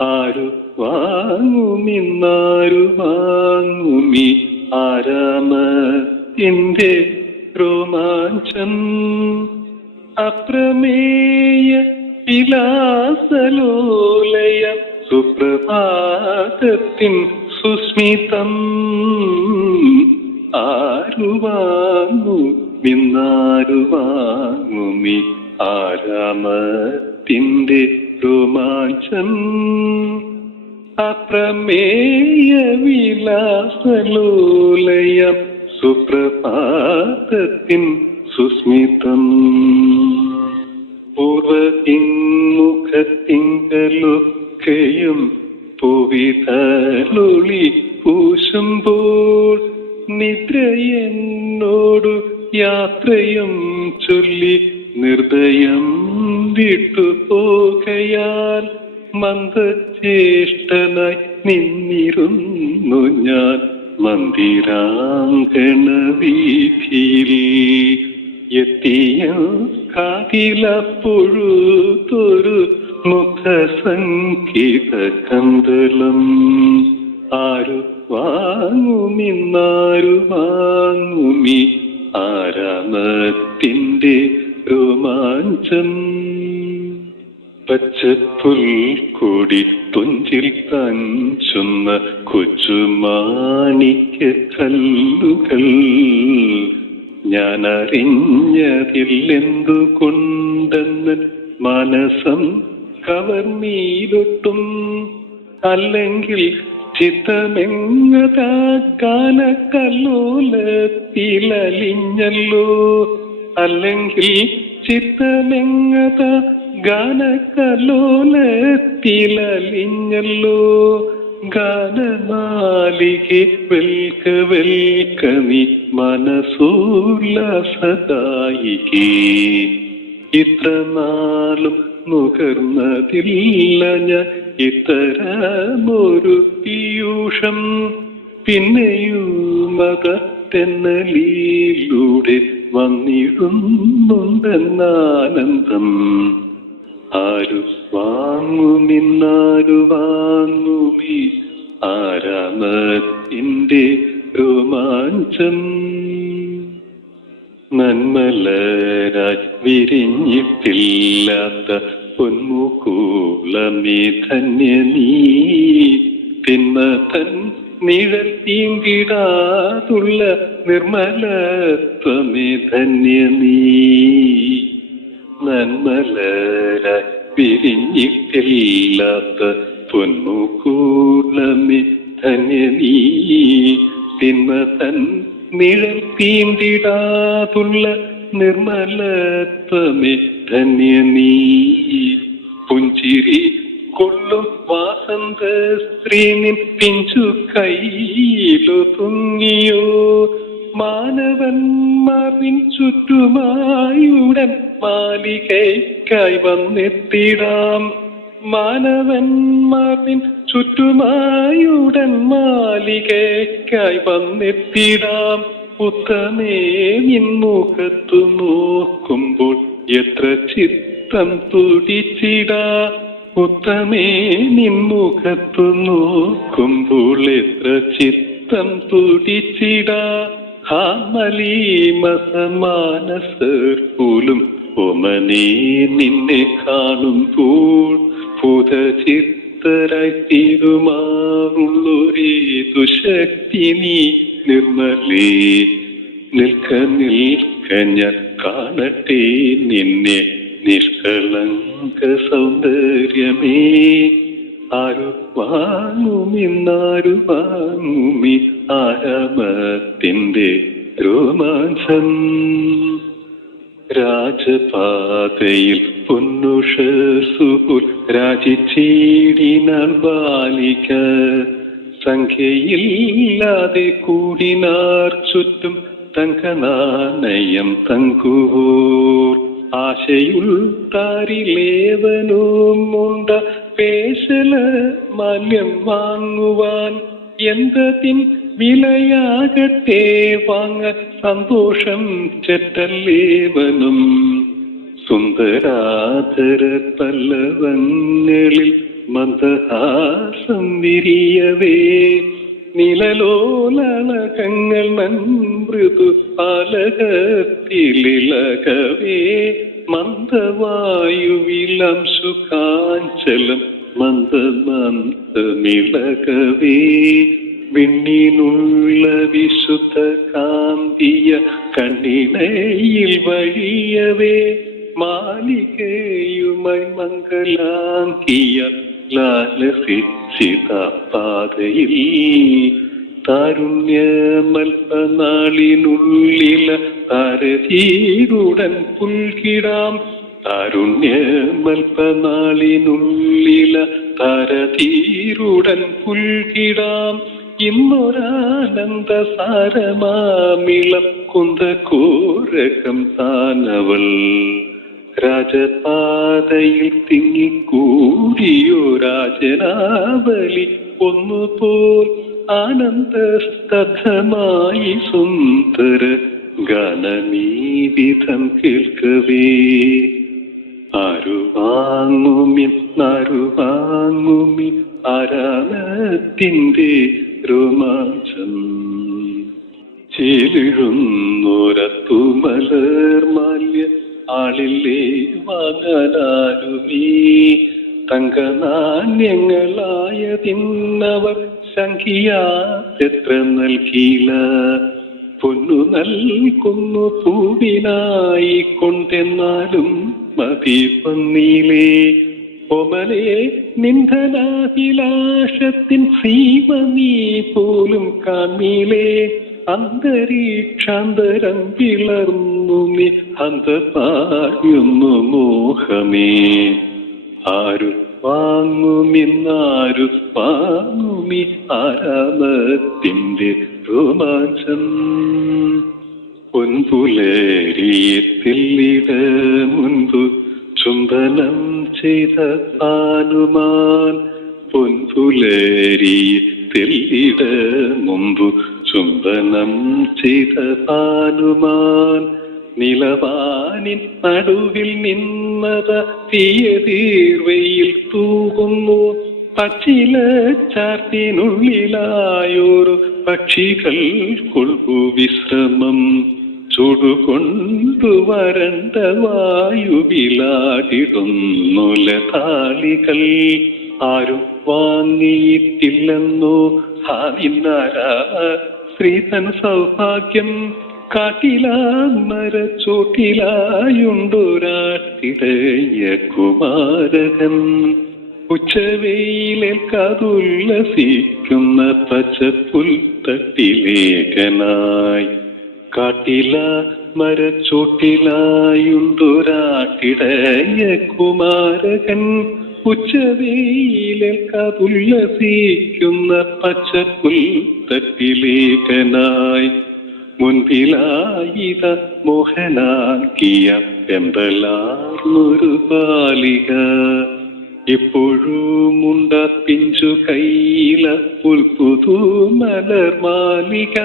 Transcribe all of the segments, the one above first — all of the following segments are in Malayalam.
ആരു വാങ്ങുമിന്നാരു വാങ്ങുമി ആരാമ എന്റെ രോമാഞ്ചം. അപ്രമേയ വിലാസലോലയ സുപ്രഭാതത്തിൻ സുസ്മിതം. ആരു വാങ്ങു സുസ്മിതം പൂർവതിമുഖത്തിങ്കലൊക്കെയും പുവിതലൊളി പൂശുമ്പോൾ നിദ്രയെന്നോടു യാത്രയും ചൊല്ലി നിർദ്ദയം വിട്ടുപോകയാൽ മന്ദചേഷ്ടനായി നിന്നിരുന്നു ഞാൻ. മന്ദിരാങ്കണ വീഥിയിൽ എത്തിയ കാതിലപ്പൊഴുതൊരു മുഖസംഗീത കന്തളം ആരു വാങ്ങുമിന്നാരു വാങ്ങുമി ആരാമത്തിന്റെ രോമാഞ്ചം? പച്ചപ്പുൽ കൂടി തുഞ്ചിൽ തഞ്ചുന്ന കൊച്ചുമാണിക്ക കല്ലുകൾ ഞാൻ അറിഞ്ഞതില്ലെന്തുകൊണ്ടെന്ന് മനസ്സം കവർന്നീലൊട്ടും അല്ലെങ്കിൽ ചിത്തമെങ്ങതാ ഗാനക്കല്ലോലത്തിലലിഞ്ഞല്ലോ അല്ലെങ്കിൽ ചിത്തമെങ്ങതാ ഗാനക്കലോലത്തിലലിഞ്ഞല്ലോ ഗാനമാലിക വെൽക്ക വെൽക്ക നീ മനസ്സോല്ലാസദായികേ ഇത്ര നാളും നുകർന്നതില്ല ഞാൻ. ഇത്തരമൊരു പീയൂഷം പിന്നെയും മതത്തെന്നലിയിലൂടെ വന്നിടുന്നുണ്ടെന്നാനന്ദം ആരു വാങ്ങുമിന്നാരു വാങ്ങുമി ആരാമത്തിന്റെ രോമാഞ്ചം. നന്മലരാജ് വിരിഞ്ഞിട്ടില്ലാത്ത പൊന്മുക്കൂളമേ ധന്യ നീ തിന്മ തൻ നിഴൽ തീങ്കിടാതുള്ള നിർമ്മലത്വമേ ധന്യ നീ നന്മലരാജ് വിരിഞ്ഞിട്ടില്ലാത്ത പൊന്മുക്കൂളമേ ധന്യ നീ തിന്മ തൻ നിഴൽ തീണ്ടിടാതുള്ള നിർമ്മലത്വമേ ധന്യ നീ. പുഞ്ചിരി കൊള്ളും വാസന്ത സ്ത്രീ നിൻ പിഞ്ചു കയ്യിലു തുങ്ങിയോ. മാനവന്മാർ നിൻ ചുറ്റുമായുടൻ മാലികയ്ക്കായി വന്നെത്തിടാം. മാനവന്മാർ നിൻ ചുറ്റുമായുടൻ മാലികയ്ക്കായി വന്നെത്തിടാം. ഉത്തമേ നിൻമുഖത്തു നോക്കുമ്പോൾ എത്ര ചിത്തം തുടിച്ചിടാ. ഉത്തമേ നിൻമുഖത്തു നോക്കുമ്പോൾ എത്ര ചിത്തം തുടിച്ചിടാ. ഹാമലീമസമാനസർ പോലും ഒമനേ നിന്നെ കാണുമ്പോൾ ഭൂതചിത്തരായി തീരുമാറുള്ളൊരേതു ശക്തി നീ നിർമ്മലേ നിൽക്ക നിൽക്ക ഞാൻ കാണട്ടെ നിന്നെ നിഷ്കളങ്ക സൗന്ദര്യമേ. ആരു വാങ്ങുമിന്നാരു വാങ്ങുമി ആരാമത്തിന്റെ രോമാഞ്ചം. രാജപാതയിൽ പൊന്നുഷസുപുൽ രാജിച്ചീടിനാൾ ബാലിക. സംഖ്യയില്ലാതെ കൂടിനാർ ചുറ്റും തങ്കനാണയം തങ്കുവോർ. ആശയുൾ താരിലേവനും ഉണ്ട പേശല മാല്യം വാങ്ങുവാൻ എന്തതിൻ വിലയാകട്ടെ വാങ്ങ സന്തോഷം ചെറ്റല്ലേവനും. സുന്ദരാധര പല്ലവങ്ങളിൽ മന്ദഹാസം വിരിയവേ നിലലോലകങ്ങൾ നൻമൃദു പാലകത്തിലിളകവേ. മന്ദവായുവിലം സുഖാഞ്ചലം മന്ദമന്ദമിളകവേ വിണ്ണിനുള്ള വിശുദ്ധ കാന്തിയ കണ്ണിനയിൽ വഴിയവേ മാലികയുമായി മംഗലാങ്കിയ ലാലസിച്ചിത പാതയിൽ താരുണ്യമൽപ്പനാളിനുള്ളില താരതീരുടൻ പുൽകിടാം. താരുണ്യമൽപ്പനാളിനുള്ളില താരതീരുടൻ പുൽകിടാം. ഇന്നൊരാനന്ദ സാരമാമിളം കുന്തകോരകം താനവൾ രാജപാതയിൽ തിങ്ങിക്കൂടിയോ രാജനാവലി ഒന്നുപോൽ ആനന്ദസ്തമായി സുന്ദര ഗാനമീവിധം കേൾക്കവേ. ആരുവാങ്ങുമി വാങ്ങുമി ആരു വാങ്ങുമി ആരാമത്തിന്റെ രോമാഞ്ചം ചീലിഴുന്നൊരത്തു ആളില്ലേ മാല്യ ആളില്ലേ നാണ്യങ്ങളായ തിന്നവർ സംഖ്യാതെത്ര നൽകിയില്ല പൊന്നു നൽകുന്നു പൂവിനായി കൊണ്ടെന്നാലും മതി വന്നീലേ ഒമലേ നിന്ധനാഭിലാഷത്തിൻ സീമ നീ പോലും കാമിലേ അന്തരീക്ഷാന്തരം പിളർന്നു നീ അന്തപായുന്നു മോഹമേ. ആരു വാങ്ങുമിന്നാരു വാങ്ങുമി ആരാമത്തിന്റെ രോമാഞ്ചം. ഇട മുൻപ് ചുംബനം ചെയ്ത പാനുമാൻ തെല്ലിട മുമ്പു ചുംബനം ചെയ്ത പാനുമാൻ നിലവാനിൻ നടുവിൽ നിന്നത തീയതീർവയിൽ തൂകുന്നു. പച്ചില ചാർത്തിനുള്ളിലായൊരു പക്ഷികൾ കൊള്ളു വിശ്രമം. ചുടുകൊണ്ടു വരണ്ട വായുവിലാടിടുന്നുല താളികൾ ആരും വാങ്ങിയിട്ടില്ലെന്നോ. ഹാനിന്നാരാ ശ്രീതൻ സൗഭാഗ്യം കാട്ടിലാമരച്ചോട്ടിലായുണ്ടൊരാട്ടിടയ കുമാരകൻ ഉച്ചവെയിലേൽക്കാതുല്ലസിക്കുന്ന പച്ചപ്പുൽത്തട്ടിലേഖനായി കാട്ടില മരച്ചോട്ടിലായുണ്ടൊരാട്ടിടയ കുമാരകൻ ഉച്ചവെയിലേൽക്കാതുല്ലസിക്കുന്ന പച്ചപ്പുൽത്തട്ടിലേഖനായി മുൻപിലായിത മോഹനാക്കിയ പെമ്പലാർന്നൊരു ബാലിക. ഇപ്പോഴുമുണ്ട പിഞ്ചു കൈല പുൽപുതു മലർ മാലിക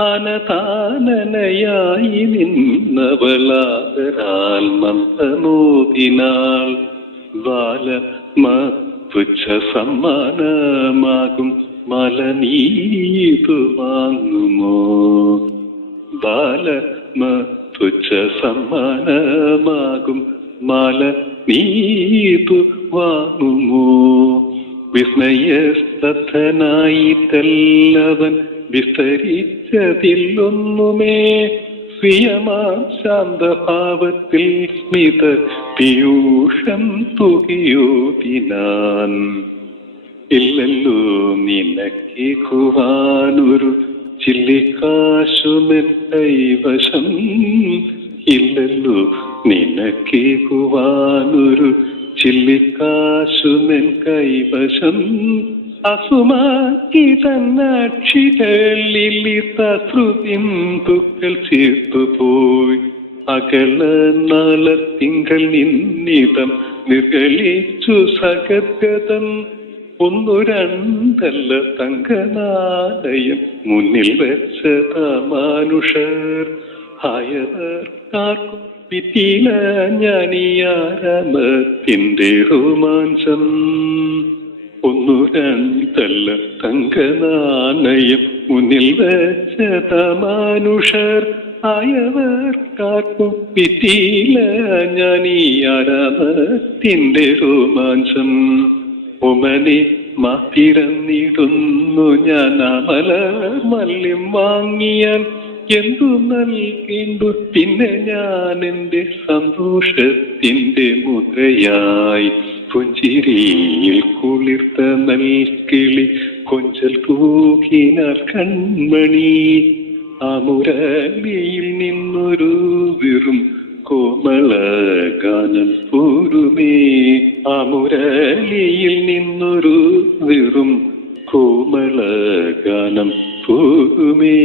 അനതാനനയായി നിന്നവളാതരാൽ മന്ദനോതിനാൾ ബാല മുച്ഛ സമ്മാനമാകും മലനീതു വാങ്ങുമോ? ബാല മുച്ഛ സമ്മാനമാകും മല നീതു വാങ്ങുമോ? വിസ്മയസ്തനായി തെല്ലവൻ വിസ്തരിച്ചതിലൊന്നുമേ സ്വയമാം ശാന്തഭാവത്തിൽ സ്മിത പീയൂഷം തുകയോതിനാൻ. ഇല്ലല്ലോ നിനക്കേക്കുവാനൊരു ചില്ലിക്കാശുമെൻ കൈവശം ഇല്ലല്ലോ നിനക്കേക്കുവാനൊരു ചില്ലിക്കാശുമെൻ കൈവശം അസുമാക്കി തന്നാക്ഷികളിൽ ചേർത്തു ചേർത്തുപോയി അകല നാളത്തിങ്കൾ നിന്നിതം നിർഗളിച്ചു സഗദ്ഗതം ഒന്നു രണ്ടല്ല തങ്കനാലയം മുന്നിൽ വെച്ചത മാനുഷർ. ആയവർ ആർക്കും വിത്തിയില ഞാനീ ആരാമത്തിന്റെ രോമാഞ്ചം. രണ്ടല്ല തങ്കനാണയം മുന്നിൽ വെച്ച തമാനുഷർ ആയവർ ആയവർക്കാർക്കും ഞാൻ ഈ ആരാമത്തിന്റെ രോമാഞ്ചം. ഉമനെ മാത്തിരന്നിടുന്നു ഞാൻ അമല മല്യം വാങ്ങിയാൽ എന്തു നൽകിണ്ടു? പിന്നെ ഞാൻ എന്റെ സന്തോഷത്തിന്റെ മുദ്രയായി. പുഞ്ചിരിയിൽ കുളിർത്ത നൽകിളി കൊഞ്ചൽ കൂക്കിനാർ കൺമണി. ആ മുരളിയിൽ നിന്നൊരു വെറും കോമള ഗാനം പൂരുമേ. ആ മുരളിയിൽ നിന്നൊരു വെറും കോമള ഗാനം പൂരുമേ.